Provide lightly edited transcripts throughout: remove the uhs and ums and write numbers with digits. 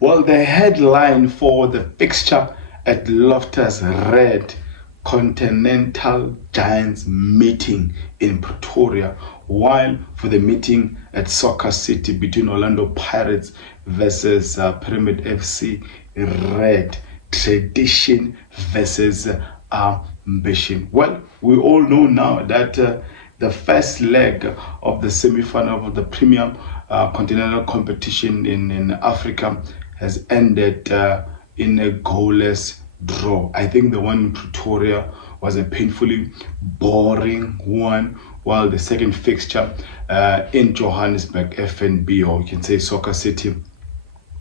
Well, the headline for the fixture at Loftus read Continental Giants meeting in Pretoria, while for the meeting at Soccer City between Orlando Pirates versus Pyramid FC read Tradition versus Ambition. Well, we all know now that the first leg of the semi-final of the premium continental competition in Africa has ended in a goalless draw. I think the one in Pretoria was a painfully boring one, while the second fixture in Johannesburg, FNB, or you can say Soccer City,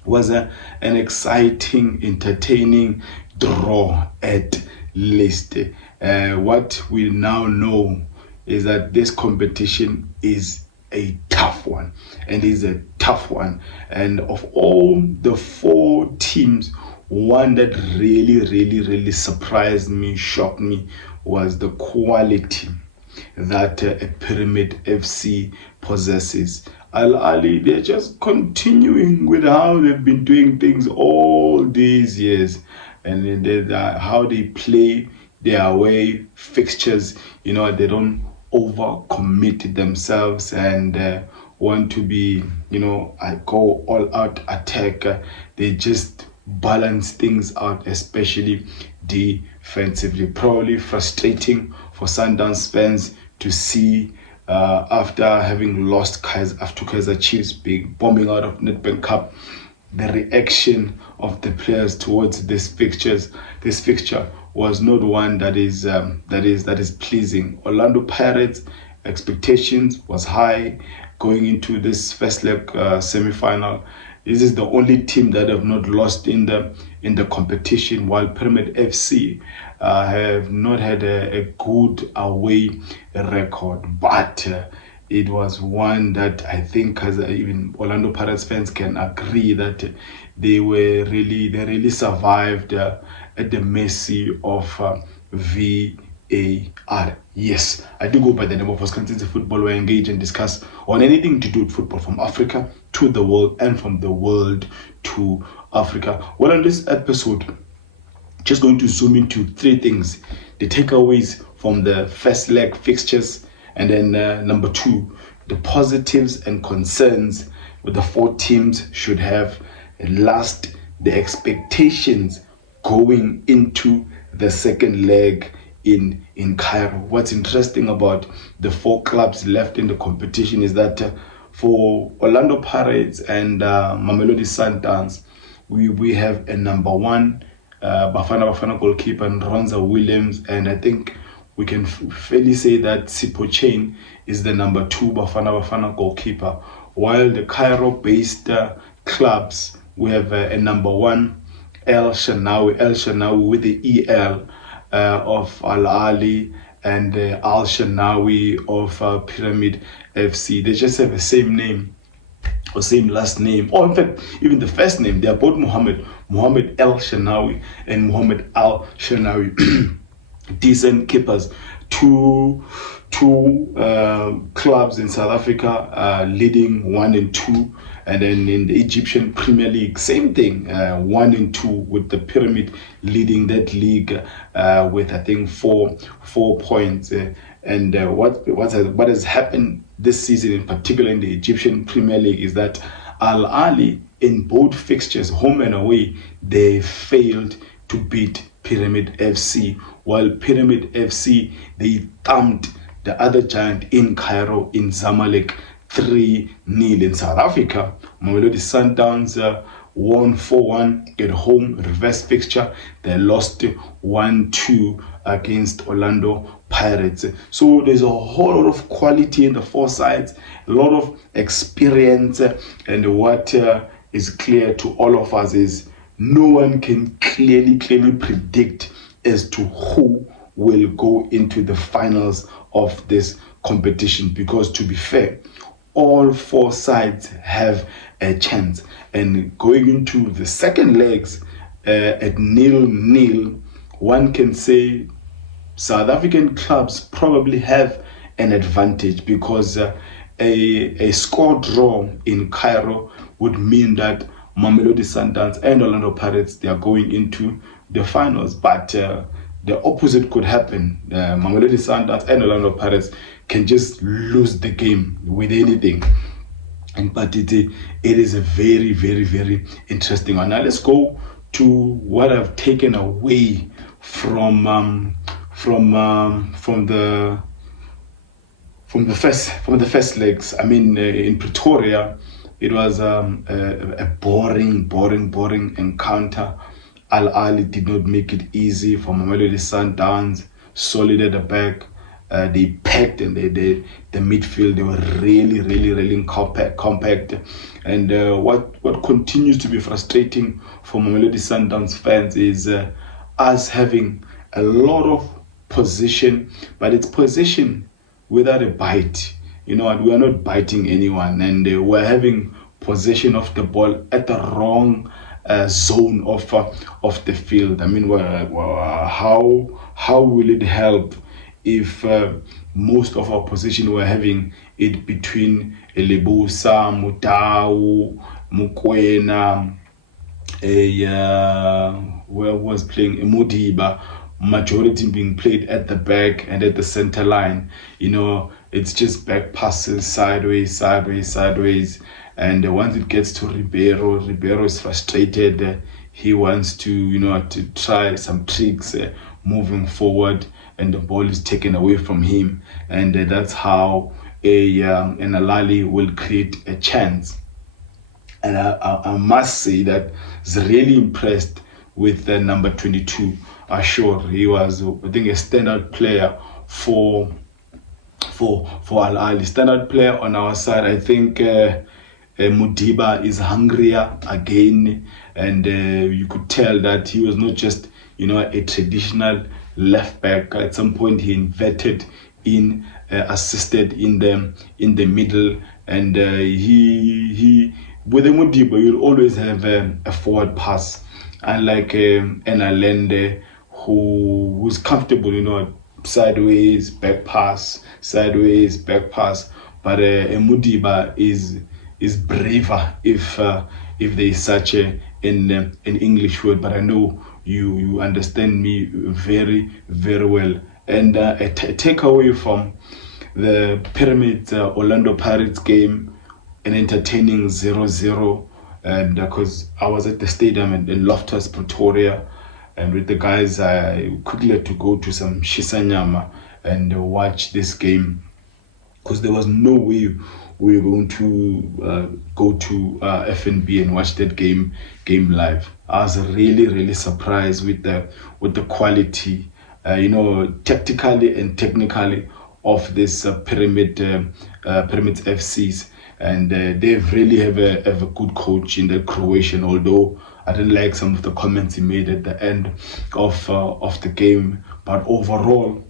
was an exciting, entertaining draw at least. What we now know is that this competition is a tough one, and is a tough one. And of all the four teams, one that really surprised me, shocked me, was the quality that Pyramid FC possesses. Ahly, they're just continuing with how they've been doing things all these years, and how they play their away fixtures. You know, they don't overcommit themselves and want to be, I go all out attack. They just balance things out, especially defensively. Probably frustrating for Sundowns fans to see after having lost Kaizer Chiefs being bombing out of Nedbank Cup, the reaction of the players towards this fixture was not one that is pleasing. Orlando Pirates expectations was high going into this first leg semi-final. This is the only team that have not lost in the competition, while Pyramid FC have not had a good away record. But it was one that I think, as even Orlando Pirates fans can agree, that they really survived at the mercy of VAR. Yes, I do go by the name of Wisconsin Football, where I engage and discuss on anything to do with football from Africa to the world and from the world to Africa. Well, on this episode, just going to zoom into three things: the takeaways from the first leg fixtures, and then number two, the positives and concerns with the four teams should have, and last, the expectations going into the second leg in Cairo. What's interesting about the four clubs left in the competition is that for Orlando Pirates and Mamelodi Sundowns, we have a number one Bafana goalkeeper and Ronza Williams, and I think we can fairly say that Sipo Chain is the number two Bafana goalkeeper, while the Cairo-based clubs, we have a number one El Shanawi with the EL of Ahly, and Al Shanawi of Pyramid FC. They just have the same name or same last name, or in fact even the first name. They are both Muhammad El Shanawi and Muhammad Al Shanawi. Decent keepers. Two clubs in South Africa leading 1 and 2, and then in the Egyptian Premier League, same thing, 1 and 2, with the Pyramid leading that league with, I think, four points. And what has happened this season, in particular in the Egyptian Premier League, is that Al Ahly, in both fixtures, home and away, they failed to beat Pyramid FC, while Pyramid FC, they thumped the other giant in Cairo, in Zamalek, 3-0. In South Africa, Mamelodi Sundowns won 4-1 at home, reverse fixture. They lost 1-2 against Orlando Pirates. So there's a whole lot of quality in the four sides, a lot of experience, and what is clear to all of us is no one can clearly predict as to who will go into the finals of this competition, because, to be fair, all four sides have a chance. And going into the second legs at 0-0, one can say South African clubs probably have an advantage, because a score draw in Cairo would mean that Mamelodi Sundowns and Orlando Pirates, they are going into the finals. But the opposite could happen. Mamelodi Sundowns and Orlando Pirates can just lose the game with anything. But it is a very, very, very interesting one. Now let's go to what I've taken away from the first legs. I mean, in Pretoria, it was a boring encounter. Ahly did not make it easy for Mamelodi Sundowns. Solid at the back. They packed and the midfield. They were really compact. And what continues to be frustrating for Mamelodi Sundowns fans is us having a lot of position, but it's position without a bite. You know, and we are not biting anyone, and we're having possession of the ball at the wrong zone of the field. I mean, how will it help if most of our position we're having it between Lebusa, Mutau, Mukwena, where was playing Modiba, majority being played at the back and at the center line. You know, it's just back passes, sideways. And once it gets to Ribeiro is frustrated. He wants to try some tricks moving forward, and the ball is taken away from him, and that's how an Alali will create a chance. And I must say that I was really impressed with number 22. Sure, he was, I think, a standout player for Al-Ali. Standout player on our side. I think Modiba is hungrier again, and you could tell that he was not just a traditional left back. At some point he inverted in, assisted in the middle, and he with the Modiba you'll always have a forward pass, unlike Enalende who's comfortable, sideways back pass, but Modiba is braver, if there is such an English word, but I know you understand me very, very well. And a takeaway from the Pyramids Orlando Pirates game, an entertaining 0-0, and because I was at the stadium in Loftus, Pretoria, and with the guys I quickly had to go to some Shisanyama and watch this game, because there was no way we were going to go to FNB and watch that game live. I was really surprised with the quality, tactically and technically, of this Pyramids FCs, and they really have a good coach in the Croatian. Although I didn't like some of the comments he made at the end of the game, but overall,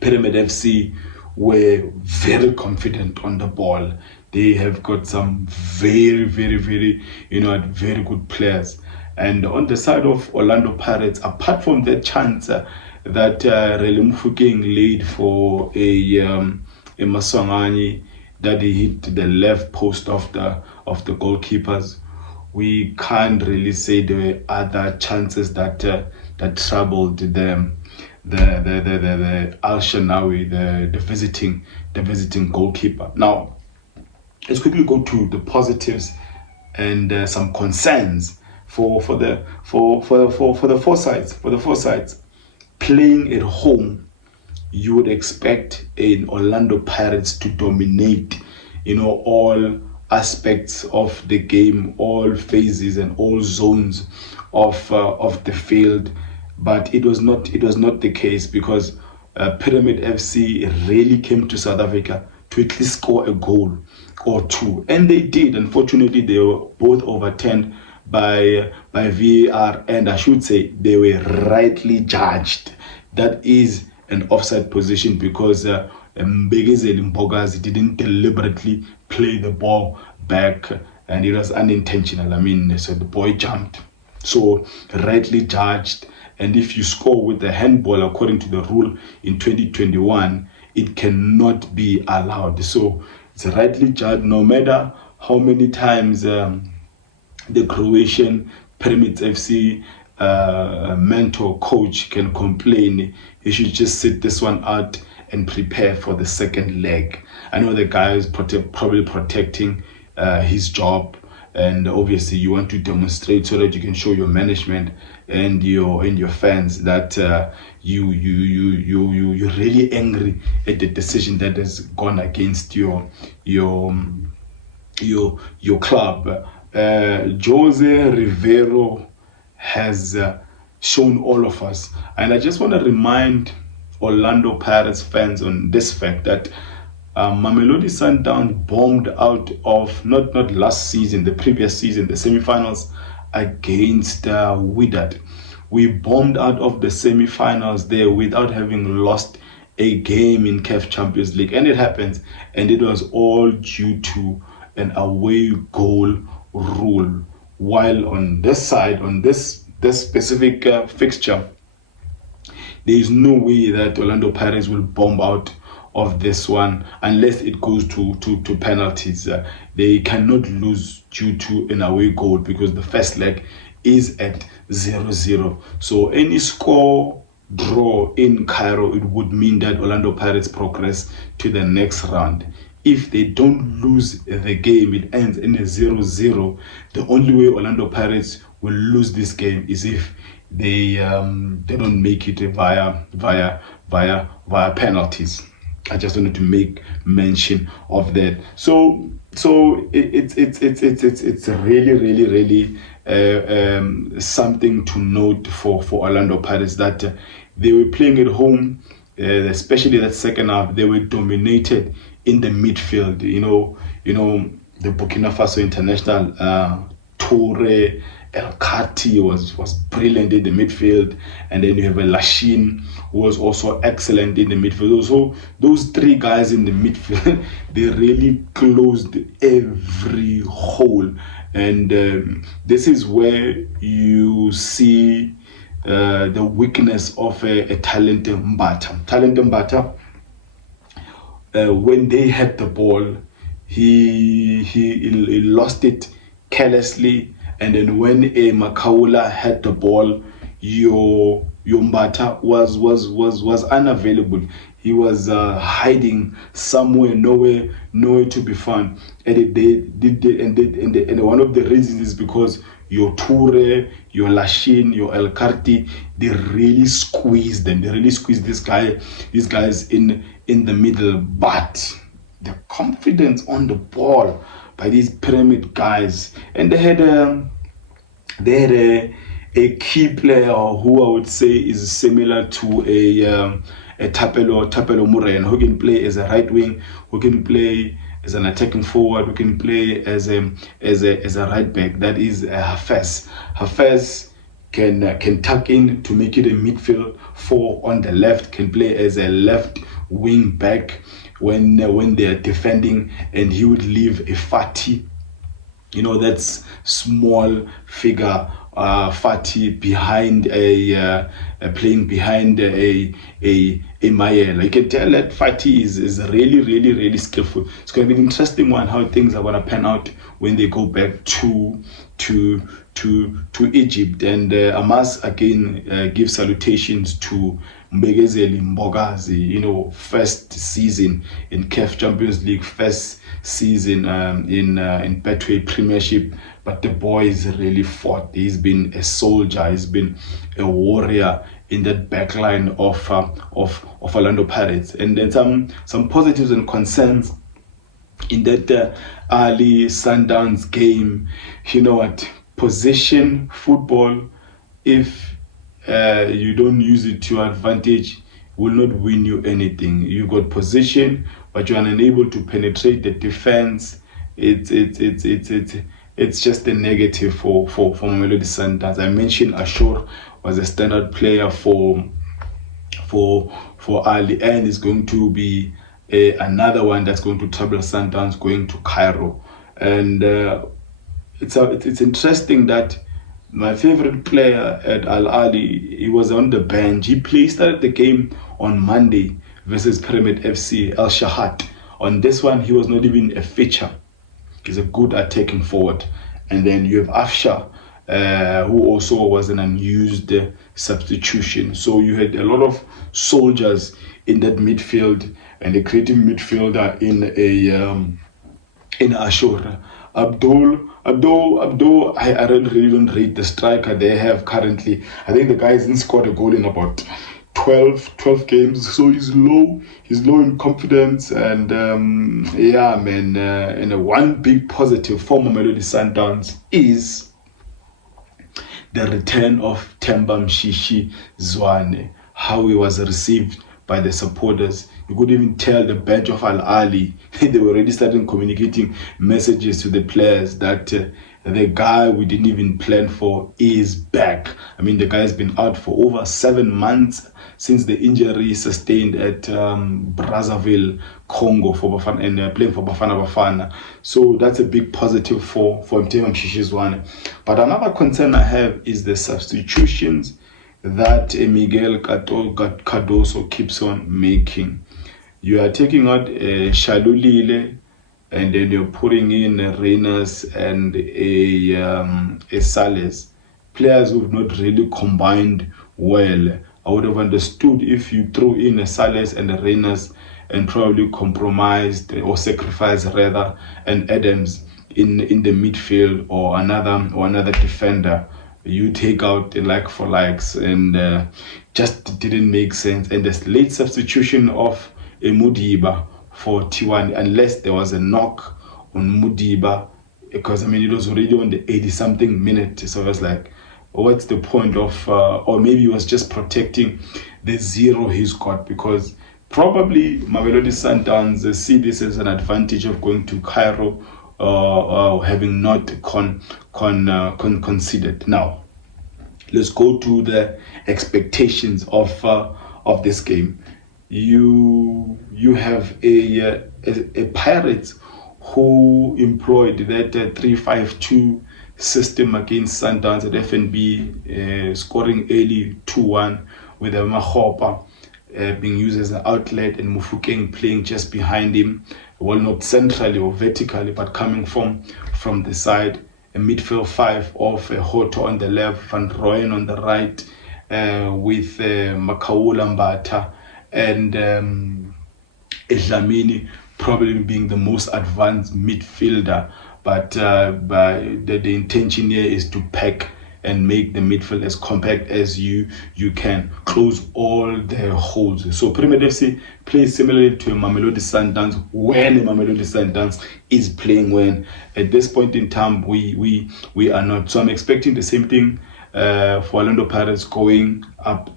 Pyramid FC were very confident on the ball. They have got some very very good players. And on the side of Orlando Pirates, apart from that chance that Relem Fukeng laid for a Maswangani, that he hit the left post of the goalkeepers, we can't really say there were other chances that troubled them. The Al Shanawi, the visiting goalkeeper. Now, let's quickly go to the positives and some concerns for the four sides. For the four sides, playing at home, you would expect an Orlando Pirates to dominate, all aspects of the game, all phases and all zones of the field. But it was not the case, because Pyramid FC really came to South Africa to at least score a goal or two, and they did. Unfortunately, they were both overturned by VAR, and I should say they were rightly judged. That is an offside position, because Mbegezeli Mbogazi didn't deliberately play the ball back, and it was unintentional. So the boy jumped, so rightly judged. And if you score with the handball according to the rule in 2021, it cannot be allowed. So it's rightly judged, no matter how many times the Croatian Pyramids FC mentor coach can complain. He should just sit this one out and prepare for the second leg. I know the guy is probably protecting his job, and obviously you want to demonstrate so that you can show your management and your fans that you're really angry at the decision that has gone against your club. Jose Rivero has shown all of us, and I just want to remind Orlando Pirates fans on this fact that Mamelodi Sundowns bombed out of not last season, the previous season, the semifinals against Wydad. We bombed out of the semifinals there without having lost a game in CAF Champions League, and it happens, and it was all due to an away goal rule. While on this side, on this specific fixture, there is no way that Orlando Pirates will bomb out of this one unless it goes to penalties. They cannot lose due to an away goal because the first leg is at 0-0. So any score draw in Cairo, it would mean that Orlando Pirates progress to the next round. If they don't lose the game, it ends in a 0-0. The only way Orlando Pirates will lose this game is if they don't make it via penalties. I just wanted to make mention of that. So it's really something to note for Orlando Pirates that they were playing at home, especially that second half. They were dominated in the midfield. You know the Burkina Faso international Toure El Khati was brilliant in the midfield, and then you have a Lashin who was also excellent in the midfield. So those three guys in the midfield, they really closed every hole, and this is where you see the weakness of a talented Mbata. When they had the ball, he lost it carelessly. And then when a Makaula had the ball, your Mbata was unavailable. He was hiding somewhere, nowhere to be found. And one of the reasons is because your Toure, your Lashin, your El Karti, they really squeezed them. They really squeezed these guys in the middle. But the confidence on the ball by these Pyramid guys, and they had a key player who I would say is similar to a Tapelo Muren, who can play as a right wing, who can play as an attacking forward, who can play as a right back. That is Hafez. Hafez can tuck in to make it a midfield four on the left, can play as a left wing back when they are defending, and he would leave a Fati, that's small figure, Fati behind playing behind a Mayela. You can tell that Fati is really skillful. It's going to be an interesting one how things are going to pan out when they go back to Egypt. And I must again give salutations to Mbegezeli Mbogazi, first season in CAF Champions League, first season in Betway Premiership, but the boy is really fought. He's been a soldier, he's been a warrior in that backline of Orlando Pirates. And then some positives and concerns in that Ahly Sundowns game. Possession football, if you don't use it to your advantage, will not win you anything. You got possession, but you are unable to penetrate the defense. It's just a negative for Mamelodi Sundowns. I mentioned Ashur was a standard player for Ahly, and is going to be another one that's going to trouble Sundowns going to Cairo. And it's interesting that my favorite player at Al Ahly, he was on the bench. He started the game on Monday versus Pyramid FC, El Shahat. On this one, he was not even a feature. He's a good attacking forward. And then you have Afsha, who also was an unused substitution. So you had a lot of soldiers in that midfield, and a creative midfielder in Ashura. Abdul, I really don't rate the striker they have currently. I think the guy hasn't scored a goal in about 12 games, so he's low in confidence. And and one big positive for Mamelodi Sundowns is the return of Themba Mshishi Zwane, how he was received by the supporters. You could even tell the bench of Ahly, they were already starting communicating messages to the players that the guy we didn't even plan for is back. I mean, the guy has been out for over 7 months since the injury sustained at Brazzaville, Congo, for Bafana, and playing for Bafana. So that's a big positive for Themba Mshishi Zwane. But another concern I have is the substitutions that Miguel Cardoso keeps on making. You are taking out Shalulile, and then you're putting in Reyners and a Sales. Players who have not really combined well. I would have understood if you threw in a Sales and a Reyners and probably compromised or sacrificed rather an Adams in the midfield or another defender. You take out the like for likes, and just didn't make sense. And the late substitution of Mudiba for T1, unless there was a knock on Mudiba, because I mean it was already on the 80-something minute. So I was like, what's the point of, or maybe he was just protecting the 0 he's got, because probably Mamelodi Sundowns see this as an advantage of going to Cairo, having not considered. Now, let's go to the expectations of this game. You have a Pirates who employed that 3-5-2 system against Sundowns at FNB, scoring early 2-1 with a Mahopa being used as an outlet and Mufukeng playing just behind him. Well, not centrally or vertically, but coming from the side. A midfield 5 of Hoto on the left, Van Rooyen on the right, with Makaula Mbata and Dlamini probably being the most advanced midfielder. But the intention here is to pack and make the midfield as compact as you can, close all the holes. So Pyramid FC plays similarly to Mamelodi Sundowns when Mamelodi Sundowns is playing when. At this point in time, we are not. So I'm expecting the same thing for Orlando Pirates going up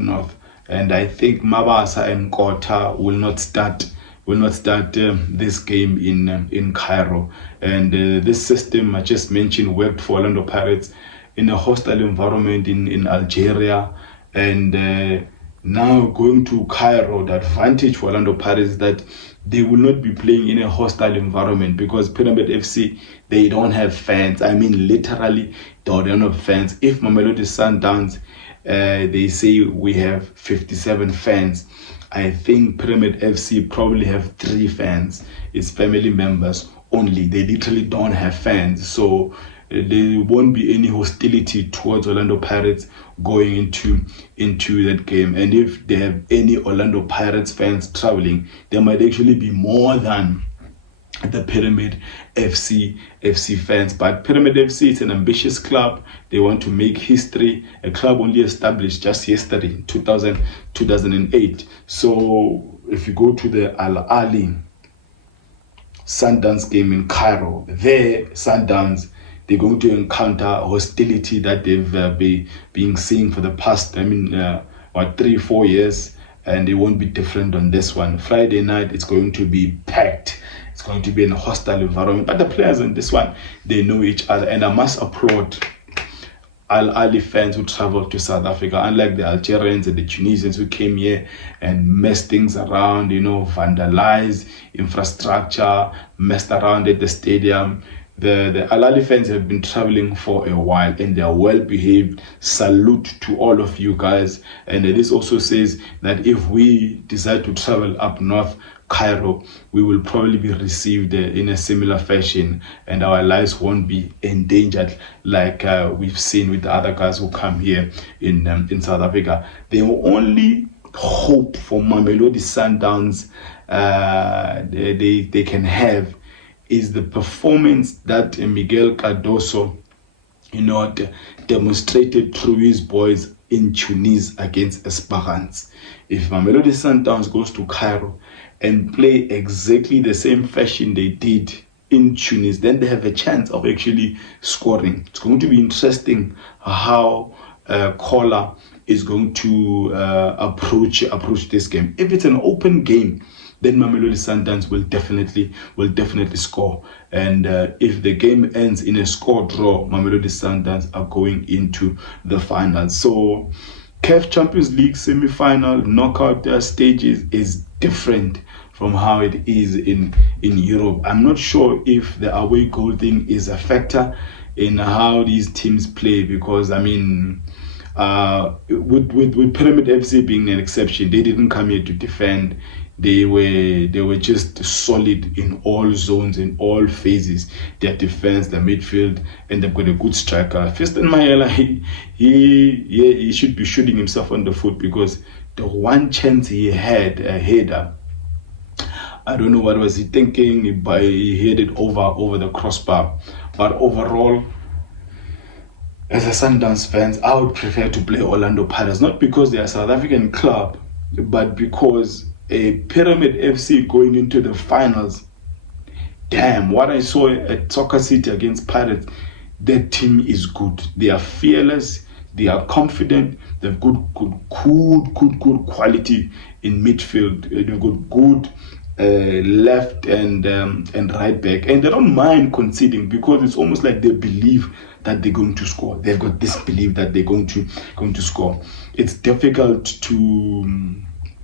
north. And I think Mabasa and Kota will not start this game in Cairo. And this system I just mentioned worked for Orlando Pirates in a hostile environment in Algeria, and now going to Cairo, the advantage for Orlando Pirates is that they will not be playing in a hostile environment, because Pyramid FC, they don't have fans. I mean literally, they don't have fans. If Mamelodi Sundowns, they say we have 57 fans, I think Pyramid FC probably have 3 fans. It's family members only. They literally don't have fans. So there won't be any hostility towards Orlando Pirates going into that game. And if they have any Orlando Pirates fans traveling, there might actually be more than the Pyramid FC fans. But Pyramid FC is an ambitious club. They want to make history, a club only established just yesterday, 2008. So if you go to the Ahly Sundowns game in Cairo, there Sundowns, they're going to encounter hostility that they've been seeing for the past 3-4 years, and it won't be different on this one. Friday night, it's going to be packed. It's going to be in a hostile environment. But the players in this one, they know each other. And I must applaud Ahly fans who traveled to South Africa, unlike the Algerians and the Tunisians who came here and messed things around, vandalized infrastructure, messed around at the stadium. The Ahly fans have been traveling for a while, and they are well behaved. Salute to all of you guys. And this also says that if we decide to travel up north, Cairo, we will probably be received in a similar fashion, and our lives won't be endangered like we've seen with the other guys who come here in South Africa. The only hope for Mamelodi Sundowns they can have is the performance that Miguel Cardoso, demonstrated through his boys in Tunis against Esperance. If Mamelodi Sundowns goes to Cairo and play exactly the same fashion they did in Tunis, then they have a chance of actually scoring. It's going to be interesting how Kola is going to approach this game. If it's an open game, then Mamelodi Sundowns will definitely score. And if the game ends in a score draw, Mamelodi Sundowns are going into the finals. So CAF Champions League semi-final knockout stages is different from how it is in Europe. I'm not sure if the away goal thing is a factor in how these teams play, because I mean, with Pyramid FC being an exception, they didn't come here to defend. They were just solid in all zones, in all phases. Their defense, their midfield, and they've got a good striker. Fiston Mayela, he should be shooting himself on the foot, because the one chance he had, a header, I don't know what was he thinking, but he hit it over the crossbar. But overall, as a Sundowns fans, I would prefer to play Orlando Pirates, not because they are a South African club, but because a Pyramid FC going into the finals. Damn, what I saw at Soccer City against Pirates, that team is good. They are fearless, they are confident, they've got good quality in midfield. They've got good left and right back, and they don't mind conceding, because it's almost like they believe that they're going to score. They've got this belief that they're going to score. It's difficult to,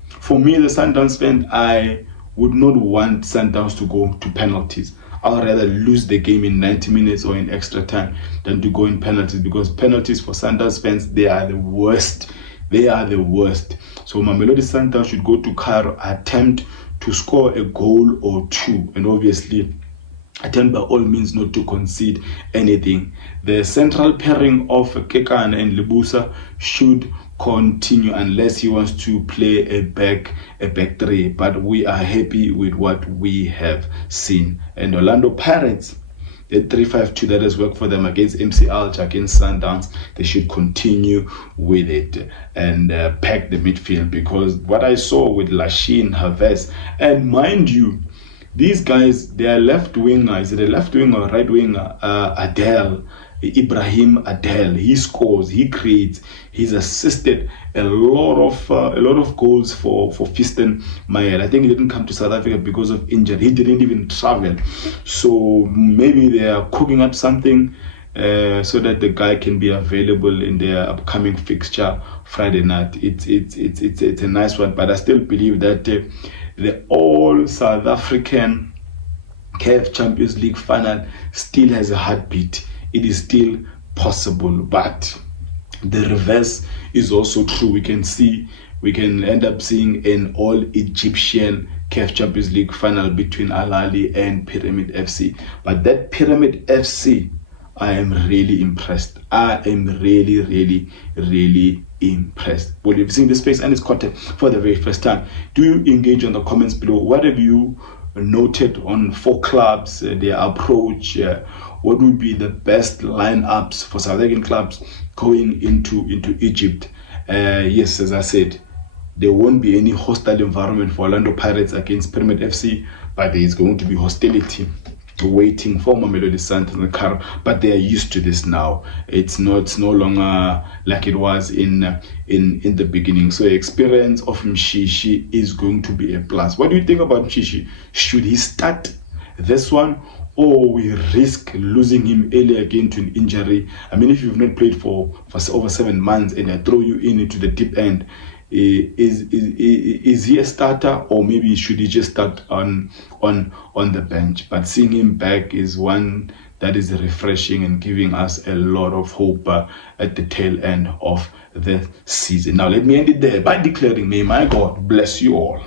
for me, the Sundowns fan, I would not want Sundowns to go to penalties. I'd rather lose the game in 90 minutes or in extra time than to go in penalties, because penalties for Sundowns fans, they are the worst. They are the worst. So Mamelodi Sundowns should go to Cairo, attempt to score a goal or two, and obviously attempt by all means not to concede anything. The central pairing of Kekana and Lebusa should continue, unless he wants to play a back three, but we are happy with what we have seen. And Orlando Pirates, the 3-5-2 that has worked for them against MC Alger, against Sundowns, they should continue with it and pack the midfield, because what I saw with Lachine, Havez, and mind you, these guys, they are left winger. Is it a left winger or right winger? Ibrahim Adel. He scores, he creates, he's assisted a lot of goals for Fiston Mayel. I think he didn't come to South Africa because of injury. He didn't even travel. So maybe they are cooking up something so that the guy can be available in their upcoming fixture Friday night. It's a nice one, but I still believe that the all South African CAF Champions League final still has a heartbeat. It is still possible, but the reverse is also true. We can end up seeing an all Egyptian CAF Champions League final between Ahly and Pyramid FC. But that Pyramid FC, I am really impressed. I am really impressed. Well, you've seen this space and its content for the very first time, do you engage on the comments below? What have you noted on 4 clubs, their approach? What would be the best lineups for South African clubs going into Egypt? Yes, as I said, there won't be any hostile environment for Orlando Pirates against Pyramid FC, but there is going to be hostility waiting for Mamelodi Sundowns and Cairo, but they are used to this now. It's no longer like it was in the beginning. So experience of Mshishi is going to be a plus. What do you think about Mshishi? Should he start this one, or we risk losing him early again to an injury? I mean, if you've not played for over 7 months and I throw you into the deep end, is he a starter, or maybe should he just start on the bench? But seeing him back is one that is refreshing and giving us a lot of hope at the tail end of the season. Now let me end it there by declaring, may my God bless you all.